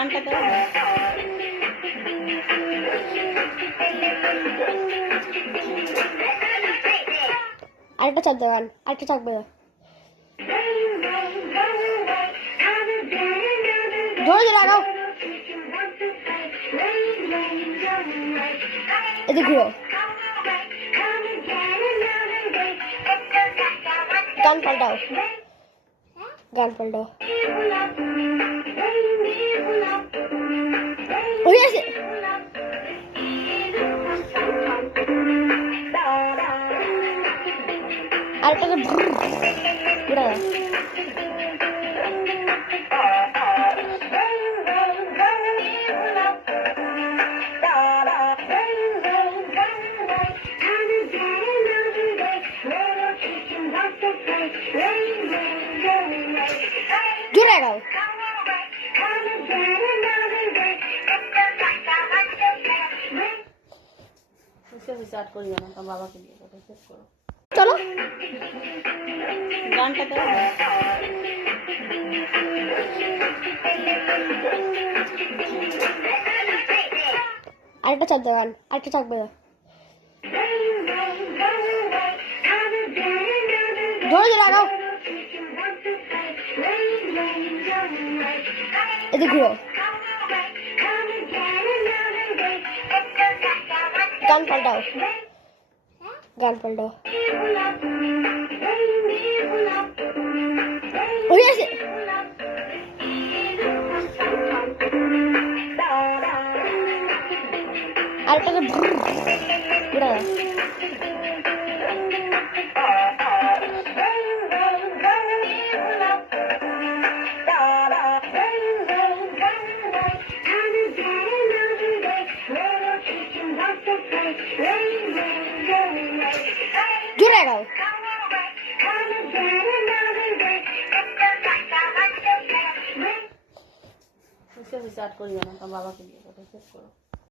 গানটা তো আরেকটা চাপ দেওয়ান, আরেকটা চাপবে জোরে জোরে আগাও, এদিকে ঘুরো, গান পাল্টাও, গান পাল্টাও, হয়ে আছে আরেকটা ঘুরা জোরে আগাও, স্টার্ট করিও না, তো বাবাকে দিয়ে শেষ করো। চলো গানটা তো আরেকটা চাপ দেওয়ান, আরেকটা চাপবে জোরে জোরে আগাও, এদিকে ঘুরো, গান পাল্টাও, গান পাল্টাও, হয়ে আছে আরেকটা ঘুরা জোরে আগাও, স্টার্ট করিও না, তো বাবাকে দিয়ে শেষ করো।